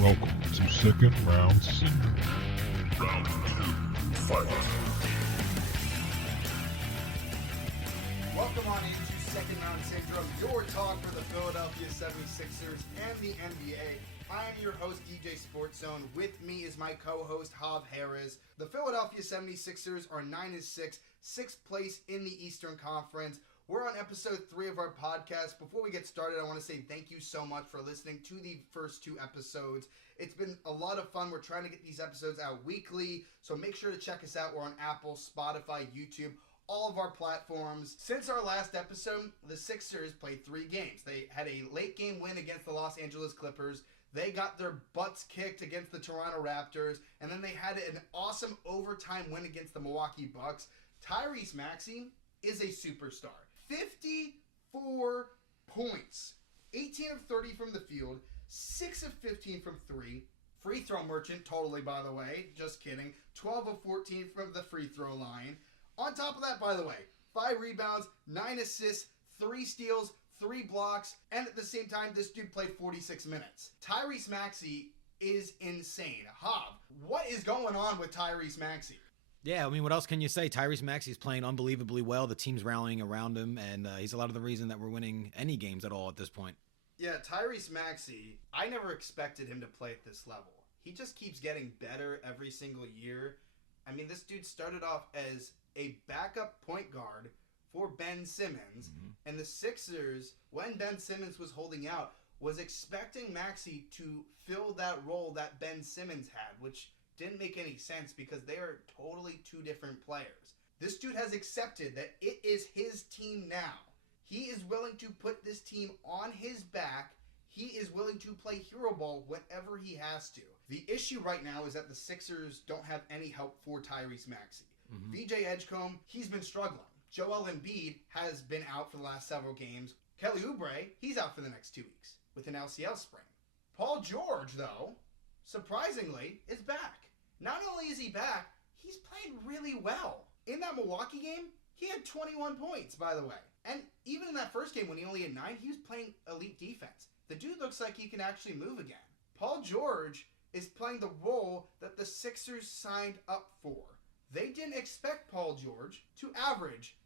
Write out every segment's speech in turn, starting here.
Welcome to Second Round Syndrome. Round 2, fight. Welcome on into Second Round Syndrome, your talk for the Philadelphia 76ers and the NBA. I am your host, DJ Sports Zone. With me is my co-host, Hav Harris. The Philadelphia 76ers are 9-6, 6th place in the Eastern Conference. We're on episode 3 of our podcast. Before we get started, I want to say thank you so much for listening to the first 2 episodes. It's been a lot of fun. We're trying to get these episodes out weekly, so make sure to check us out. We're on Apple, Spotify, YouTube, all of our platforms. Since our last episode, the Sixers played 3 games. They had a late game win against the Los Angeles Clippers. They got their butts kicked against the Toronto Raptors, and then they had an awesome overtime win against the Milwaukee Bucks. Tyrese Maxey is a superstar. 54 points, 18 of 30 from the field, 6 of 15 from 3. Free throw merchant, totally, by the way. Just kidding. 12 of 14 from the free throw line. On top of that, by the way, 5 rebounds, 9 assists, 3 steals, 3 blocks, and at the same time, this dude played 46 minutes. Tyrese Maxey is insane. Hob, what is going on with Tyrese Maxey? Yeah, I mean, what else can you say? Tyrese Maxey's playing unbelievably well. The team's rallying around him, and he's a lot of the reason that we're winning any games at all at this point. Yeah, Tyrese Maxey, I never expected him to play at this level. He just keeps getting better every single year. I mean, this dude started off as a backup point guard for Ben Simmons, and the Sixers, when Ben Simmons was holding out, was expecting Maxey to fill that role that Ben Simmons had, which didn't make any sense because they are totally 2 different players. This dude has accepted that it is his team now. He is willing to put this team on his back. He is willing to play hero ball whenever he has to. The issue right now is that the Sixers don't have any help for Tyrese Maxey. VJ Edgecombe, he's been struggling. Joel Embiid has been out for the last several games. Kelly Oubre, he's out for the next 2 weeks with an LCL sprain. Paul George, though, surprisingly, is back. Not only is he back, he's played really well. In that Milwaukee game, he had 21 points, by the way. And even in that first game when he only had 9, he was playing elite defense. The dude looks like he can actually move again. Paul George is playing the role that the Sixers signed up for. They didn't expect Paul George to average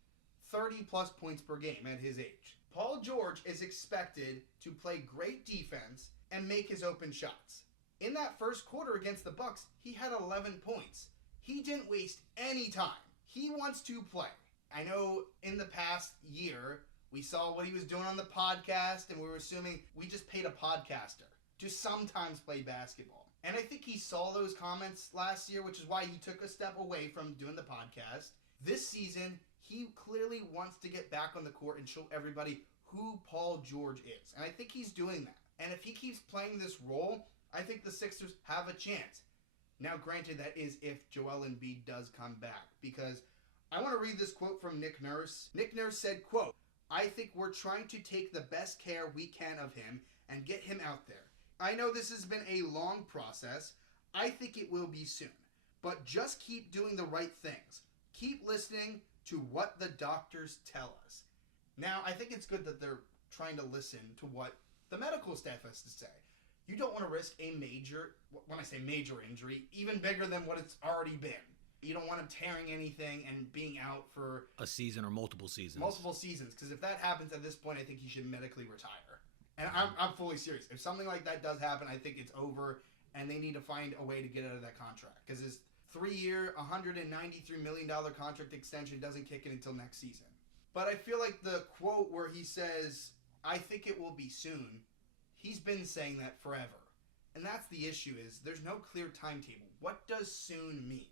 30-plus points per game at his age. Paul George is expected to play great defense and make his open shots. In that first quarter against the Bucks, he had 11 points. He didn't waste any time. He wants to play. I know in the past year, we saw what he was doing on the podcast, and we were assuming we just paid a podcaster to sometimes play basketball. And I think he saw those comments last year, which is why he took a step away from doing the podcast. This season, he clearly wants to get back on the court and show everybody who Paul George is. And I think he's doing that. And if he keeps playing this role, I think the Sixers have a chance. Now, granted, that is if Joel Embiid does come back, because I want to read this quote from Nick Nurse. Nick Nurse said, quote, "I think we're trying to take the best care we can of him and get him out there. I know this has been a long process. I think it will be soon. But just keep doing the right things. Keep listening to what the doctors tell us." Now, I think it's good that they're trying to listen to what the medical staff has to say. You don't want to risk a major, when I say major injury, even bigger than what it's already been. You don't want him tearing anything and being out for a season or multiple seasons. Multiple seasons, because if that happens at this point, I think he should medically retire. And I'm fully serious. If something like that does happen, I think it's over, and they need to find a way to get out of that contract. Because his 3-year, $193 million contract extension doesn't kick in until next season. But I feel like the quote where he says, "I think it will be soon," he's been saying that forever. And that's the issue, is there's no clear timetable. What does soon mean?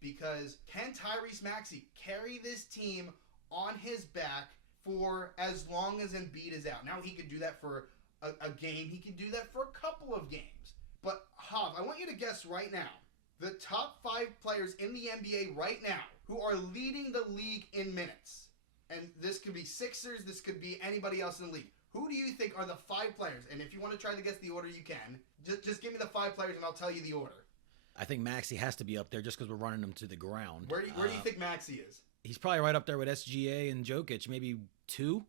Because can Tyrese Maxey carry this team on his back for as long as Embiid is out? Now, he could do that for a game. He could do that for a couple of games. But, Hav, I want you to guess right now, the top 5 players in the NBA right now who are leading the league in minutes. And this could be Sixers, this could be anybody else in the league. Who do you think are the 5 players? And if you want to try to guess the order, you can. Just give me the 5 players and I'll tell you the order. I think Maxey has to be up there just because we're running him to the ground. Where do you think Maxey is? He's probably right up there with SGA and Jokic, maybe 2?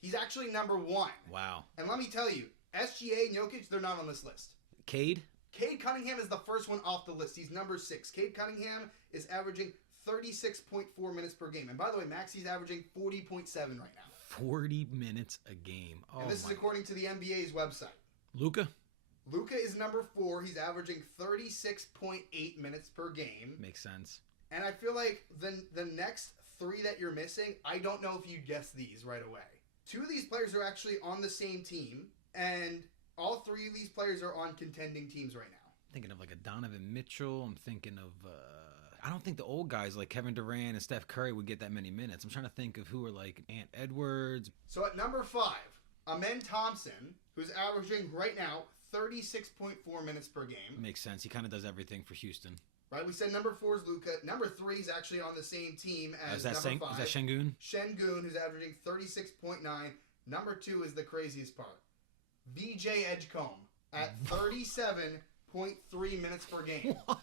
He's actually number 1. Wow. And let me tell you, SGA and Jokic, they're not on this list. Cade? Cade Cunningham is the first one off the list. He's number 6. Cade Cunningham is averaging 36.4 minutes per game. And by the way, Maxey's averaging 40.7 right now. 40 minutes a game. Oh, and this is according to the NBA's website. Luka? Luka is number 4. He's averaging 36.8 minutes per game. Makes sense. And I feel like the next 3 that you're missing, I don't know if you'd guess these right away. 2 of these players are actually on the same team, and all 3 of these players are on contending teams right now. Thinking of like a Donovan Mitchell. I'm thinking of... I don't think the old guys like Kevin Durant and Steph Curry would get that many minutes. I'm trying to think of who are like Ant Edwards. So at number 5, Amen Thompson, who's averaging right now 36.4 minutes per game. Makes sense. He kind of does everything for Houston. Right, we said number 4 is Luka. Number 3 is actually on the same team as number 5. Is that Şengün? Şengün, who's averaging 36.9. Number 2 is the craziest part. VJ Edgecombe at 37.3 minutes per game. What?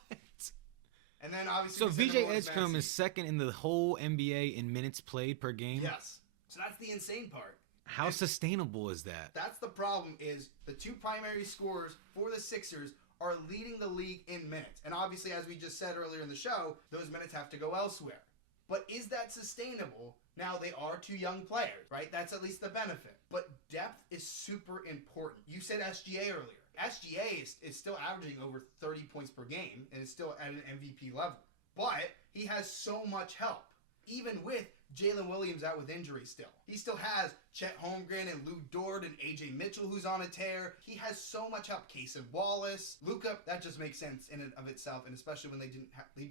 And then obviously... So VJ Edgecombe is second in the whole NBA in minutes played per game? Yes. So that's the insane part. How sustainable is that? That's the problem, is the 2 primary scorers for the Sixers are leading the league in minutes. And obviously, as we just said earlier in the show, those minutes have to go elsewhere. But is that sustainable? Now, they are 2 young players, right? That's at least the benefit. But depth is super important. You said SGA earlier. SGA is still averaging over 30 points per game and is still at an MVP level. But he has so much help. Even with Jalen Williams out with injury still. He still has Chet Holmgren and Lou Dort and AJ Mitchell who's on a tear. He has so much help. Casey Wallace. Luka, that just makes sense in and of itself, and especially when they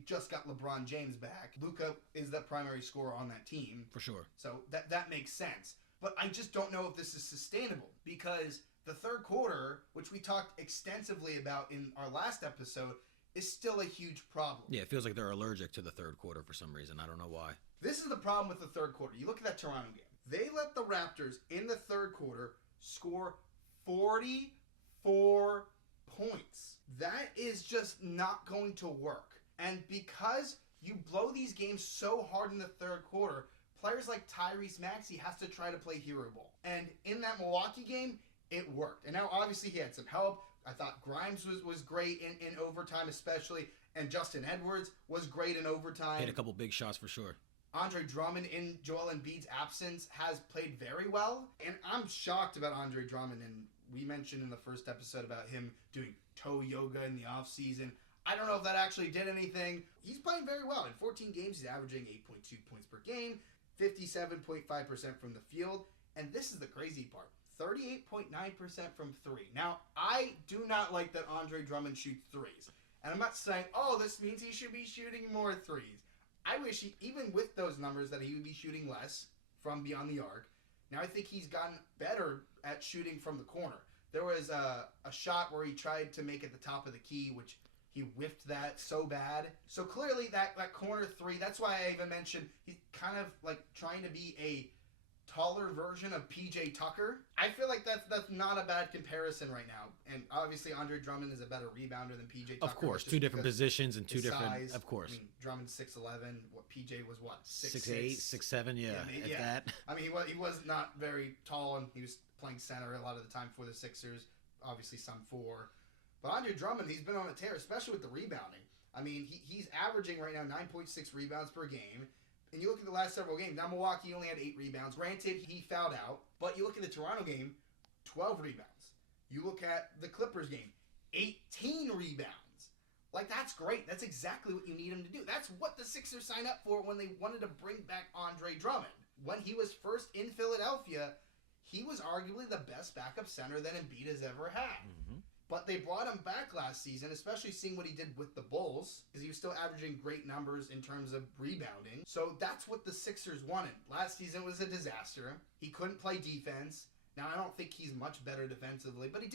just got LeBron James back. Luka is the primary scorer on that team. For sure. So that makes sense. But I just don't know if this is sustainable, because the third quarter, which we talked extensively about in our last episode, is still a huge problem. Yeah, it feels like they're allergic to the third quarter for some reason. I don't know why. This is the problem with the third quarter. You look at that Toronto game. They let the Raptors, in the third quarter, score 44 points. That is just not going to work. And because you blow these games so hard in the third quarter, players like Tyrese Maxey has to try to play hero ball. And in that Milwaukee game, it worked. And now, obviously, he had some help. I thought Grimes was great in overtime especially, and Justin Edwards was great in overtime. Hit a couple big shots for sure. Andre Drummond, in Joel Embiid's absence, has played very well. And I'm shocked about Andre Drummond, and we mentioned in the first episode about him doing toe yoga in the offseason. I don't know if that actually did anything. He's playing very well. In 14 games, he's averaging 8.2 points per game, 57.5% from the field. And this is the crazy part. 38.9% from 3. Now, I do not like that Andre Drummond shoots threes. And I'm not saying, oh, this means he should be shooting more threes. I wish, even with those numbers, that he would be shooting less from beyond the arc. Now, I think he's gotten better at shooting from the corner. There was a shot where he tried to make at the top of the key, which he whiffed that so bad. So clearly that corner 3, that's why I even mentioned he's kind of like trying to be a taller version of PJ Tucker. I feel like that's not a bad comparison right now. And obviously Andre Drummond is a better rebounder than PJ Tucker. Of course, 2 different positions and 2 different size. Of course. I mean, Drummond's 6'11", what PJ was what? 6'8", 6'7", yeah. That. I mean, he was not very tall, and he was playing center a lot of the time for the Sixers, obviously some 4. But Andre Drummond, he's been on a tear, especially with the rebounding. I mean, he's averaging right now 9.6 rebounds per game. And you look at the last several games. Now, Milwaukee only had 8 rebounds. Granted, he fouled out. But you look at the Toronto game, 12 rebounds. You look at the Clippers game, 18 rebounds. Like, that's great. That's exactly what you need him to do. That's what the Sixers signed up for when they wanted to bring back Andre Drummond. When he was first in Philadelphia, he was arguably the best backup center that Embiid has ever had. Mm-hmm. But they brought him back last season, especially seeing what he did with the Bulls, because he was still averaging great numbers in terms of rebounding. So that's what the Sixers wanted. Last season was a disaster. He couldn't play defense. Now, I don't think he's much better defensively, but he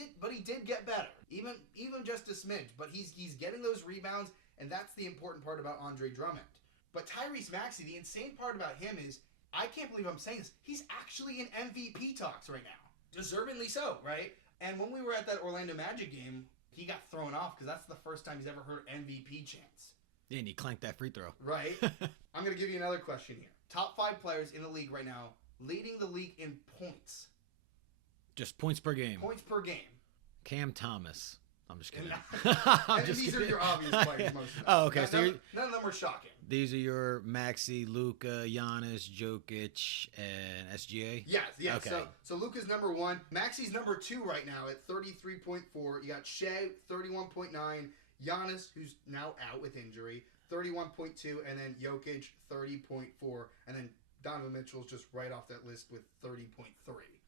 did get better, even just a smidge. But he's getting those rebounds, and that's the important part about Andre Drummond. But Tyrese Maxey, the insane part about him is, I can't believe I'm saying this, he's actually in MVP talks right now. Deservingly so, right? And when we were at that Orlando Magic game, he got thrown off because that's the first time he's ever heard MVP chants. Yeah, and he clanked that free throw. Right? I'm going to give you another question here. Top 5 players in the league right now, leading the league in points. Just points per game. Points per game. Cam Thomas. I'm just kidding. And these are your obvious players, most of them. Oh, okay. None of them were shocking. These are your Maxey, Luka, Giannis, Jokic, and SGA? Yes. Okay. So Luka's number 1. Maxey's number 2 right now at 33.4. You got Shea, 31.9. Giannis, who's now out with injury, 31.2. And then Jokic, 30.4. And then Donovan Mitchell's just right off that list with 30.3.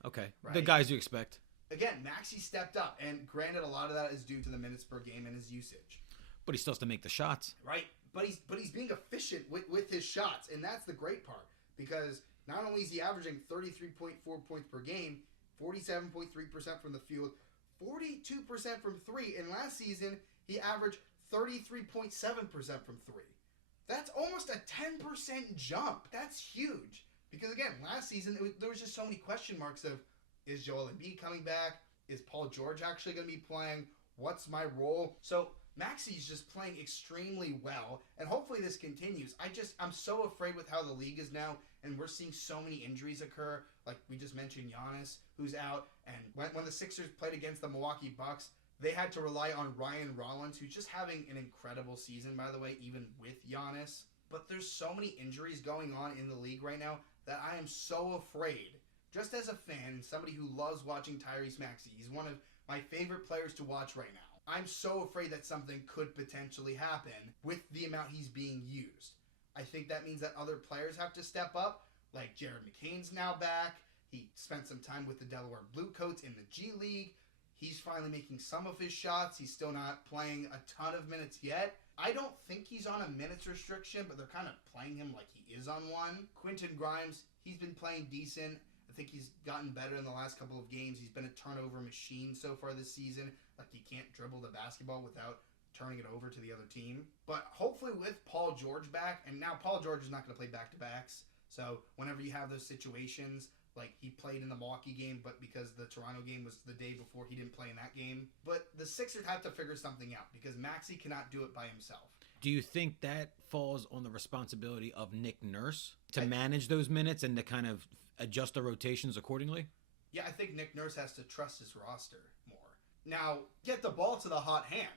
Okay. Right? The guys you expect. Again, Maxey stepped up. And granted, a lot of that is due to the minutes per game and his usage. But he still has to make the shots. Right. But he's being efficient with his shots, and that's the great part. Because not only is he averaging 33.4 points per game, 47.3% from the field, 42% from 3, and last season he averaged 33.7% from 3. That's almost a 10% jump. That's huge. Because again, last season there was just so many question marks of, is Joel Embiid coming back? Is Paul George actually going to be playing? What's my role? So Maxey's just playing extremely well, and hopefully this continues. I'm so afraid with how the league is now, and we're seeing so many injuries occur. Like we just mentioned, Giannis, who's out, and when the Sixers played against the Milwaukee Bucks, they had to rely on Ryan Rollins, who's just having an incredible season, by the way, even with Giannis. But there's so many injuries going on in the league right now that I am so afraid. Just as a fan and somebody who loves watching Tyrese Maxey, he's one of my favorite players to watch right now. I'm so afraid that something could potentially happen with the amount he's being used. I think that means that other players have to step up, like Jared McCain's now back. He spent some time with the Delaware Bluecoats in the G League. He's finally making some of his shots. He's still not playing a ton of minutes yet. I don't think he's on a minutes restriction, but they're kind of playing him like he is on one. Quentin Grimes, he's been playing decent. I think he's gotten better in the last couple of games. He's been a turnover machine so far this season. Like, he can't dribble the basketball without turning it over to the other team. But hopefully with Paul George back, and now Paul George is not going to play back-to-backs, so whenever you have those situations, like he played in the Milwaukee game, but because the Toronto game was the day before, he didn't play in that game. But the Sixers have to figure something out because Maxey cannot do it by himself. Do you think that falls on the responsibility of Nick Nurse to manage those minutes and to kind of adjust the rotations accordingly? Yeah, I think Nick Nurse has to trust his roster more. Now, get the ball to the hot hand.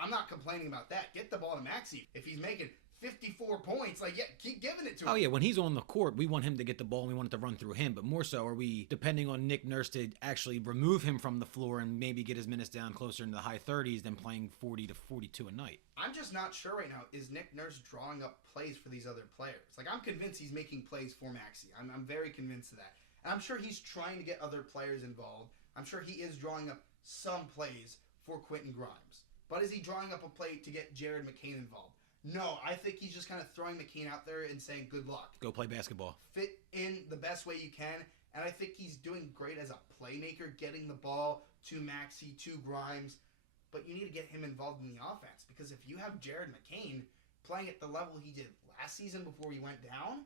I'm not complaining about that. Get the ball to Maxey. If he's making 54 points, keep giving it to him. Oh, yeah, when he's on the court, we want him to get the ball and we want it to run through him. But more so, are we depending on Nick Nurse to actually remove him from the floor and maybe get his minutes down closer in the high 30s than playing 40 to 42 a night? I'm just not sure right now. Is Nick Nurse drawing up plays for these other players? I'm convinced he's making plays for Maxey. I'm very convinced of that. And I'm sure he's trying to get other players involved. I'm sure he is drawing up some plays for Quentin Grimes. But is he drawing up a play to get Jared McCain involved? No, I think he's just kind of throwing McCain out there and saying, good luck. Go play basketball. Fit in the best way you can. And I think he's doing great as a playmaker, getting the ball to Maxey, to Grimes. But you need to get him involved in the offense. Because if you have Jared McCain playing at the level he did last season before he went down,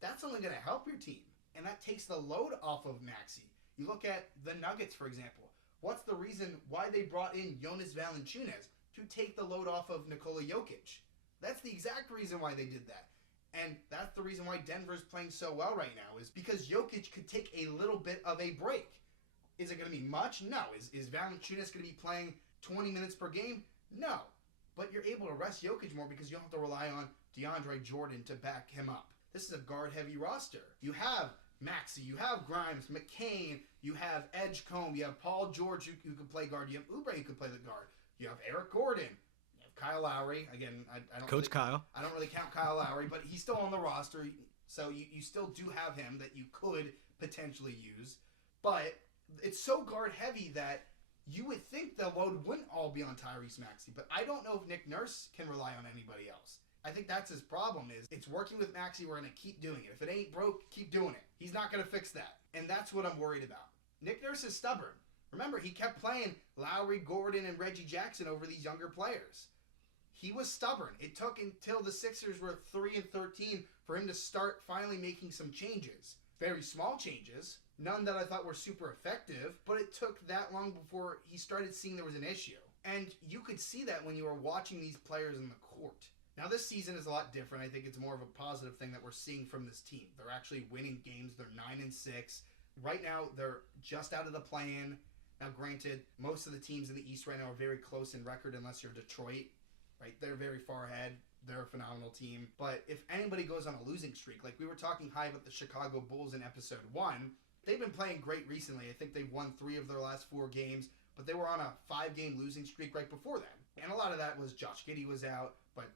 that's only going to help your team. And that takes the load off of Maxey. You look at the Nuggets, for example. What's the reason why they brought in Jonas Valanciunas? To take the load off of Nikola Jokic. That's the exact reason why they did that. And that's the reason why Denver's playing so well right now, is because Jokic could take a little bit of a break. Is it going to be much? No. Is Valanciunas going to be playing 20 minutes per game? No. But you're able to rest Jokic more because you don't have to rely on DeAndre Jordan to back him up. This is a guard-heavy roster. You have Maxey, you have Grimes, McCain, you have Edgecombe, you have Paul George who can play guard, you have Oubre who can play the guard, you have Eric Gordon, you have Kyle Lowry. Again, I don't Kyle. I don't really count Kyle Lowry, but he's still on the roster, so you still do have him that you could potentially use. But it's so guard-heavy that you would think the load wouldn't all be on Tyrese Maxey, but I don't know if Nick Nurse can rely on anybody else. I think that's his problem, is it's working with Maxey, we're going to keep doing it. If it ain't broke, keep doing it. He's not going to fix that. And that's what I'm worried about. Nick Nurse is stubborn. Remember, he kept playing Lowry, Gordon, and Reggie Jackson over these younger players. He was stubborn. It took until the Sixers were 3-13 for him to start finally making some changes. Very small changes. None that I thought were super effective, but it took that long before he started seeing there was an issue. And you could see that when you were watching these players in the court. Now, this season is a lot different. I think it's more of a positive thing that we're seeing from this team. They're actually winning games. They're 9-6. Right now, they're just out of the play-in. Now, granted, most of the teams in the East right now are very close in record unless you're Detroit, right? They're very far ahead. They're a phenomenal team. But if anybody goes on a losing streak, like we were talking high about the Chicago Bulls in episode 1, they've been playing great recently. I think they've won 3 of their last 4 games, but they were on a 5-game losing streak right before that. And a lot of that was Josh Giddey was out, but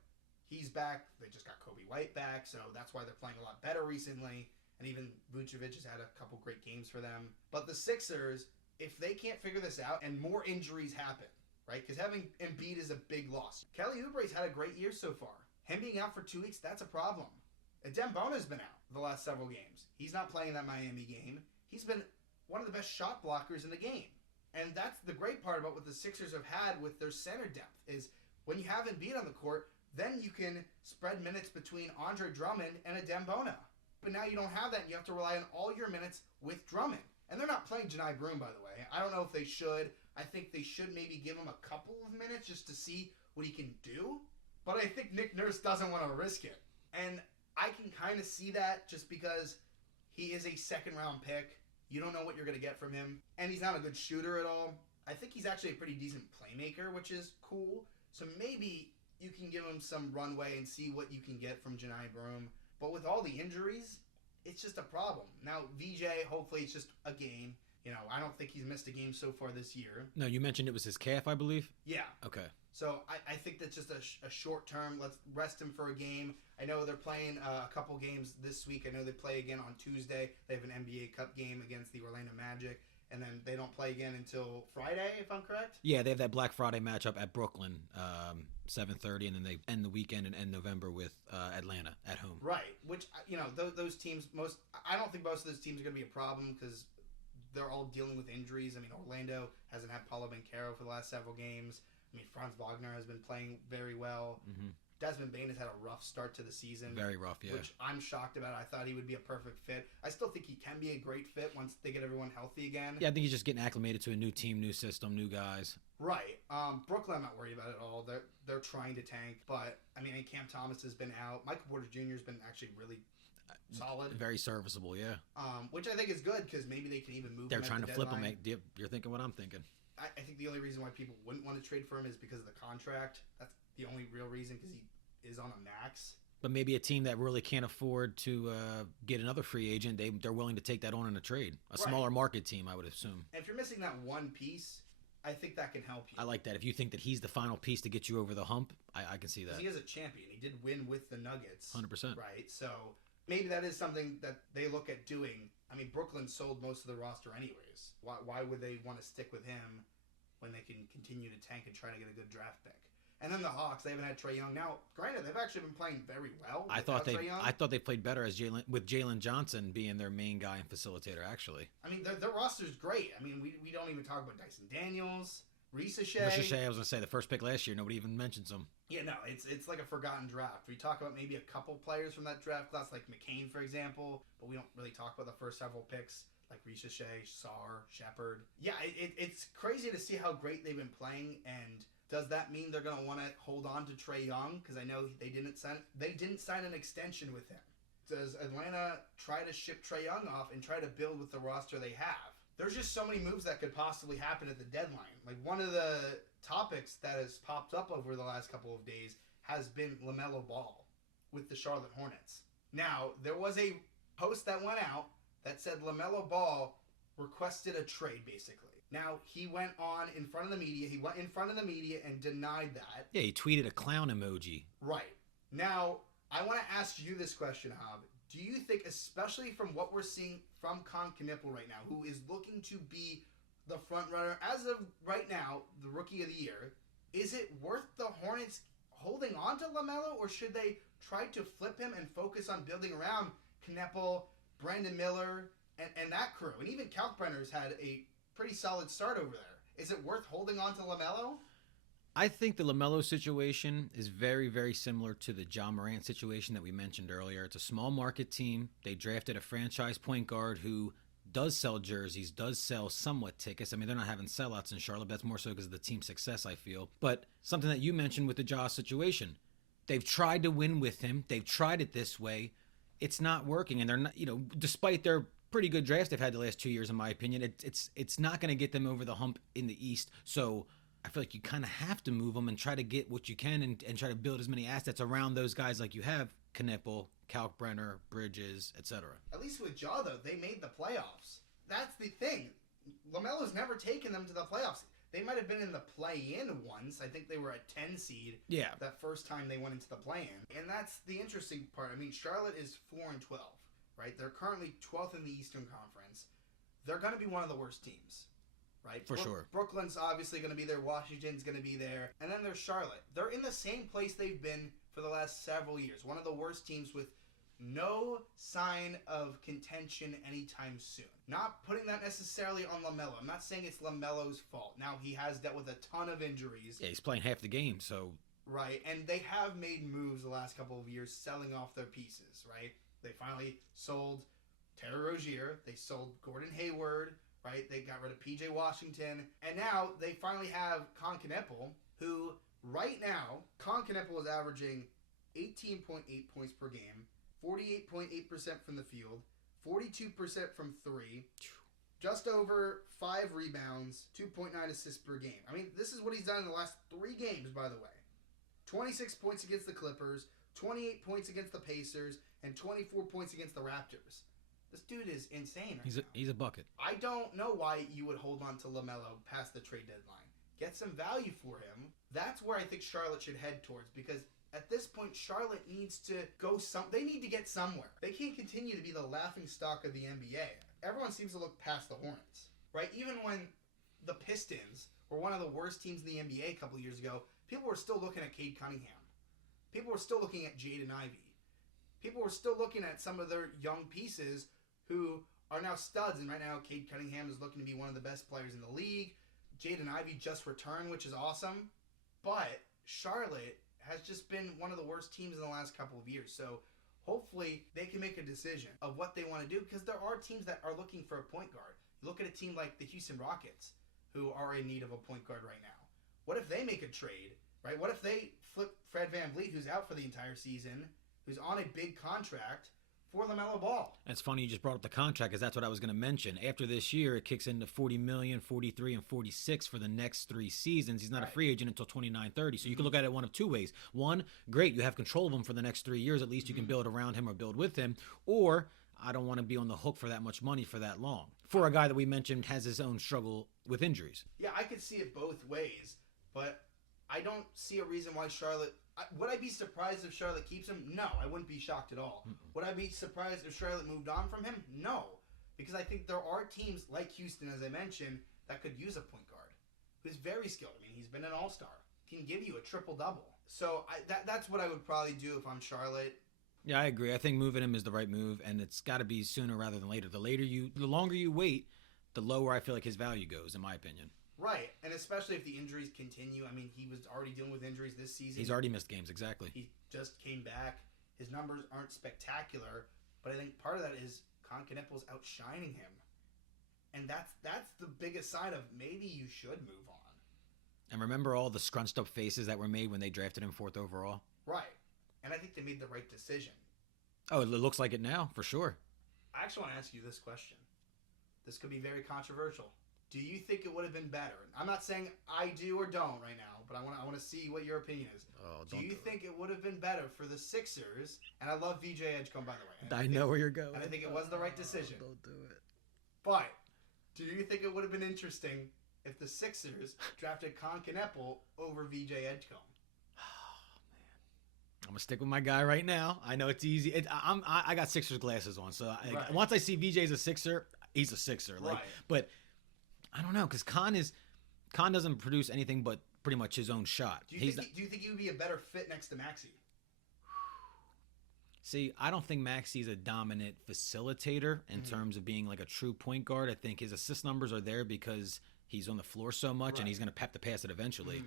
he's back. They just got Kobe White back, so that's why they're playing a lot better recently. And even Vucevic has had a couple great games for them. But the Sixers, if they can't figure this out and more injuries happen, right? Because having Embiid is a big loss. Kelly Oubre's had a great year so far. Him being out for 2 weeks, that's a problem. Adem Bona's been out the last several games. He's not playing that Miami game. He's been one of the best shot blockers in the game. And that's the great part about what the Sixers have had with their center depth is when you have Embiid on the court, then you can spread minutes between Andre Drummond and Adem Bona. But now you don't have that, and you have to rely on all your minutes with Drummond. And they're not playing Janai Broome, by the way. I don't know if they should. I think they should maybe give him a couple of minutes just to see what he can do. But I think Nick Nurse doesn't want to risk it. And I can kind of see that just because he is a second-round pick. You don't know what you're going to get from him. And he's not a good shooter at all. I think he's actually a pretty decent playmaker, which is cool. So maybe you can give him some runway and see what you can get from Janai Broome. But with all the injuries, it's just a problem. Now, VJ, hopefully it's just a game. You know, I don't think he's missed a game so far this year. No, you mentioned it was his calf, I believe? Yeah. Okay. So I think that's just a short term. Let's rest him for a game. I know they're playing a couple games this week. I know they play again on Tuesday. They have an NBA Cup game against the Orlando Magic. And then they don't play again until Friday, if I'm correct? Yeah, they have that Black Friday matchup at Brooklyn, 7:30, and then they end the weekend and end November with Atlanta at home. Right, which, you know, those teams, I don't think most of those teams are going to be a problem because they're all dealing with injuries. I mean, Orlando hasn't had Paulo Banchero for the last several games. I mean, Franz Wagner has been playing very well. Mm-hmm. Desmond Bane has had a rough start to the season. Very rough, yeah. Which I'm shocked about. I thought he would be a perfect fit. I still think he can be a great fit once they get everyone healthy again. Yeah, I think he's just getting acclimated to a new team, new system, new guys. Right. Brooklyn, I'm not worried about it at all. They're trying to tank. But, I mean, Cam Thomas has been out. Michael Porter Jr. has been actually really solid. Very serviceable, yeah. Which I think is good because maybe they can even move They're him trying at to the flip him. deadline. You're thinking what I'm thinking. I think the only reason why people wouldn't want to trade for him is because of the contract. That's the only real reason because he is on a max. But maybe a team that really can't afford to get another free agent, they're willing to take that on in a trade. A smaller market team, I would assume. And if you're missing that one piece, I think that can help you. I like that. If you think that he's the final piece to get you over the hump, I can see that. He is a champion. He did win with the Nuggets. 100%. Right? So maybe that is something that they look at doing. I mean, Brooklyn sold most of the roster anyways. Why would they want to stick with him when they can continue to tank and try to get a good draft pick? And then the Hawks, they haven't had Trae Young. Now, granted, they've actually been playing very well. I thought they played better as with Jalen Johnson being their main guy and facilitator. Actually, I mean, their roster's great. I mean, we don't even talk about Dyson Daniels, Risa Shea. I was gonna say the first pick last year. Nobody even mentions him. Yeah, no, it's like a forgotten draft. We talk about maybe a couple players from that draft class, like McCain, for example, but we don't really talk about the first several picks, like Risa Shea, Sarr, Shepard. Yeah, it's crazy to see how great they've been playing. And does that mean they're going to want to hold on to Trae Young? Because I know they didn't sign an extension with him. Does Atlanta try to ship Trae Young off and try to build with the roster they have? There's just so many moves that could possibly happen at the deadline. Like, one of the topics that has popped up over the last couple of days has been LaMelo Ball with the Charlotte Hornets. Now, there was a post that went out that said LaMelo Ball requested a trade, basically. Now, he went on in front of the media. He went in front of the media and denied that. Yeah, he tweeted a clown emoji. Right. Now, I want to ask you this question, Hob. Do you think, especially from what we're seeing from Con Knipple right now, who is looking to be the front runner as of right now, the Rookie of the Year, is it worth the Hornets holding on to LaMelo, or should they try to flip him and focus on building around Knipple, Brandon Miller, and that crew? And even Kalkbrenner's had a pretty solid start over there. Is it worth holding on to LaMelo? I think the LaMelo situation is very, very similar to the Ja Morant situation that we mentioned earlier. It's a small market team. They drafted a franchise point guard who does sell jerseys, does sell somewhat tickets. I mean, they're not having sellouts in Charlotte. That's more so because of the team's success, I feel. But something that you mentioned with the Ja situation, they've tried to win with him. They've tried it this way. It's not working. And they're not, despite their pretty good drafts they've had the last 2 years, in my opinion. It's not going to get them over the hump in the East. So I feel like you kind of have to move them and try to get what you can and try to build as many assets around those guys like you have Knippel, Kalkbrenner, Bridges, etc. At least with Ja, though, they made the playoffs. That's the thing. LaMelo's never taken them to the playoffs. They might have been in the play-in once. I think they were a 10 seed. Yeah. That first time they went into the play-in. And that's the interesting part. I mean, Charlotte is 4-12, right? They're currently 12th in the Eastern Conference. They're going to be one of the worst teams, right? For sure. Brooklyn's obviously going to be there. Washington's going to be there. And then there's Charlotte. They're in the same place they've been for the last several years. One of the worst teams with no sign of contention anytime soon. Not putting that necessarily on LaMelo. I'm not saying it's LaMelo's fault. Now, he has dealt with a ton of injuries. Yeah, he's playing half the game, so... Right, and they have made moves the last couple of years selling off their pieces, right? They finally sold Terry Rozier. They sold Gordon Hayward, right? They got rid of P.J. Washington. And now they finally have Knippel, who right now, Knippel is averaging 18.8 points per game, 48.8% from the field, 42% from three, just over 5 rebounds, 2.9 assists per game. I mean, this is what he's done in the last 3 games, by the way. 26 points against the Clippers, 28 points against the Pacers, and 24 points against the Raptors. This dude is insane right now. He's a bucket. I don't know why you would hold on to LaMelo past the trade deadline. Get some value for him. That's where I think Charlotte should head towards, because at this point, Charlotte needs to go they need to get somewhere. They can't continue to be the laughingstock of the NBA. Everyone seems to look past the Hornets, right? Even when the Pistons were one of the worst teams in the NBA a couple of years ago, people were still looking at Cade Cunningham. People were still looking at Jaden Ivey. People were still looking at some of their young pieces who are now studs. And right now, Cade Cunningham is looking to be one of the best players in the league. Jaden Ivey just returned, which is awesome. But Charlotte has just been one of the worst teams in the last couple of years. So hopefully they can make a decision of what they want to do, because there are teams that are looking for a point guard. You look at a team like the Houston Rockets, who are in need of a point guard right now. What if they make a trade, right? What if they flip Fred VanVleet, who's out for the entire season, who's on a big contract, for LaMelo Ball? It's funny you just brought up the contract, because that's what I was going to mention. After this year, it kicks into $40 million, $43, and $46 for the next 3 seasons. He's not a free agent until 29-30. So you can look at it one of 2 ways. One, great, you have control of him for the next 3 years. At least you can build around him or build with him. Or, I don't want to be on the hook for that much money for that long. For a guy that we mentioned has his own struggle with injuries. Yeah, I could see it both ways, but I don't see a reason why Charlotte... Would I be surprised if Charlotte keeps him? No, I wouldn't be shocked at all. Would I be surprised if Charlotte moved on from him? No, because I think there are teams like Houston, as I mentioned, that could use a point guard who's very skilled. I mean, he's been an all-star. Can give you a triple-double. So that's what I would probably do if I'm Charlotte. Yeah, I agree. I think moving him is the right move, and it's got to be sooner rather than later. The longer you wait, the lower I feel like his value goes, in my opinion. Right, and especially if the injuries continue. I mean, he was already dealing with injuries this season. He's already missed games, exactly. He just came back. His numbers aren't spectacular, but I think part of that is Knippel's outshining him. And that's the biggest sign of maybe you should move on. And remember all the scrunched up faces that were made when they drafted him 4th overall? Right, and I think they made the right decision. Oh, it looks like it now, for sure. I actually want to ask you this question. This could be very controversial. Do you think it would have been better? I'm not saying I do or don't right now, but I want to see what your opinion is. Do you think it would have been better for the Sixers? And I love VJ Edgecombe, by the way. I know where you're going. And I think it was the right decision. Don't do it. But do you think it would have been interesting if the Sixers drafted Knippel over VJ Edgecombe? I'm going to stick with my guy right now. I know it's easy. I got Sixers glasses on, so once I see VJ as a Sixer, he's a Sixer. Right. But I don't know, because Khan doesn't produce anything but pretty much his own shot. Do you think he would be a better fit next to Maxey? See, I don't think Maxey's a dominant facilitator in terms of being like a true point guard. I think his assist numbers are there because he's on the floor so much, and he's going to have to pass it eventually.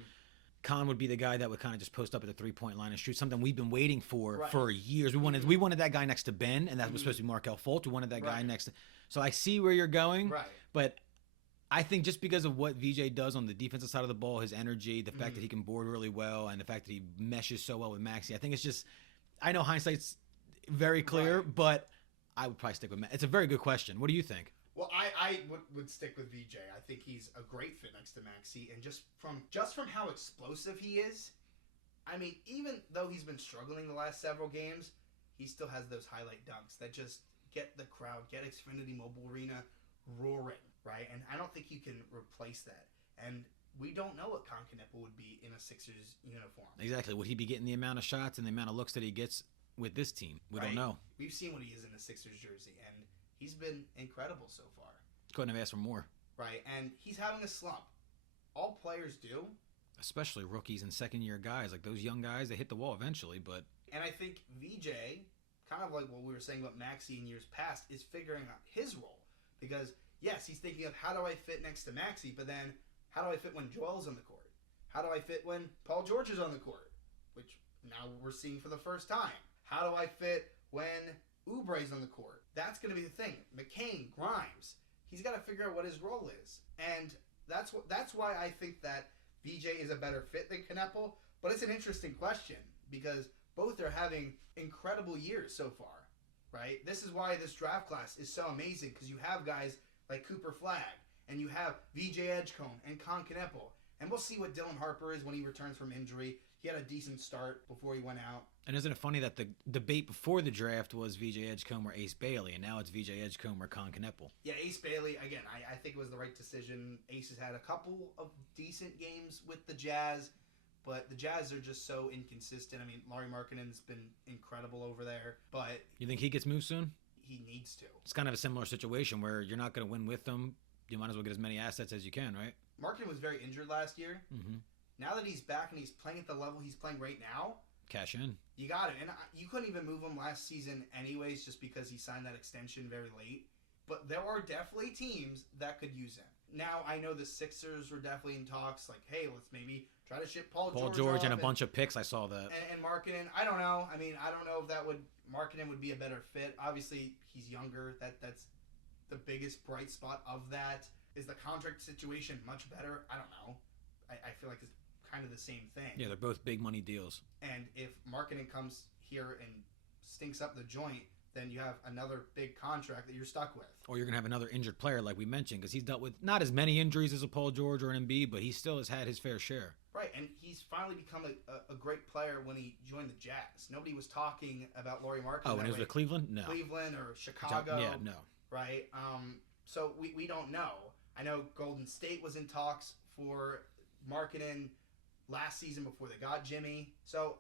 Khan would be the guy that would kind of just post up at the 3-point line and shoot, something we've been waiting for years. We wanted that guy next to Ben, and that was supposed to be Markelle Fultz. We wanted that guy next to... So I see where you're going, but I think just because of what VJ does on the defensive side of the ball, his energy, the fact that he can board really well, and the fact that he meshes so well with Maxey, I think it's just... I know hindsight's very clear, but I would probably stick with It's a very good question. What do you think? Well, I would stick with VJ. I think he's a great fit next to Maxey, and just from how explosive he is, I mean, even though he's been struggling the last several games, he still has those highlight dunks that just get the crowd, get Xfinity Mobile Arena roaring, right? And I don't think you can replace that. And we don't know what Concanepa would be in a Sixers uniform. Exactly. Would he be getting the amount of shots and the amount of looks that he gets with this team? We don't know. We've seen what he is in a Sixers jersey, and he's been incredible so far. Couldn't have asked for more. Right, and he's having a slump. All players do. Especially rookies and second-year guys. Like those young guys, they hit the wall eventually, but... And I think VJ, kind of like what we were saying about Maxey in years past, is figuring out his role. Because, yes, he's thinking of how do I fit next to Maxey, but then how do I fit when Joel's on the court? How do I fit when Paul George is on the court? Which now we're seeing for the first time. How do I fit when Oubre's on the court? That's going to be the thing. McCain, Grimes, he's got to figure out what his role is. And that's why I think that VJ is a better fit than Canepa. But it's an interesting question because both are having incredible years so far, right? This is why this draft class is so amazing because you have guys like Cooper Flagg and you have VJ Edgecombe and Canepa. And we'll see what Dylan Harper is when he returns from injury. He had a decent start before he went out. And isn't it funny that the debate before the draft was VJ Edgecombe or Ace Bailey, and now it's VJ Edgecombe or Canepa? Yeah, Ace Bailey, again, I think it was the right decision. Ace has had a couple of decent games with the Jazz, but the Jazz are just so inconsistent. I mean, Lauri Markkanen's been incredible over there, but... You think he gets moved soon? He needs to. It's kind of a similar situation where you're not going to win with them. You might as well get as many assets as you can, right? Markkanen was very injured last year. Mm-hmm. Now that he's back and he's playing at the level he's playing right now, cash in. You got it. And you couldn't even move him last season anyways just because he signed that extension very late. But there are definitely teams that could use him. Now, I know the Sixers were definitely in talks like, hey, let's maybe try to ship Paul George and a bunch of picks. I saw that. And Markkanen, I don't know. I mean, I don't know if Markkanen would be a better fit. Obviously, he's younger. That's the biggest bright spot of that. Is the contract situation much better? I don't know. I feel like it's kind of the same thing. Yeah, they're both big money deals. And if Markkanen comes here and stinks up the joint, then you have another big contract that you're stuck with. Or you're going to have another injured player like we mentioned because he's dealt with not as many injuries as a Paul George or an Embiid, but he still has had his fair share. Right, and he's finally become a great player when he joined the Jazz. Nobody was talking about Lauri Markkanen. Oh, when he was with Cleveland? No. Cleveland or Chicago. Yeah, no. Right? So we don't know. I know Golden State was in talks for Markkanen last season before they got Jimmy. So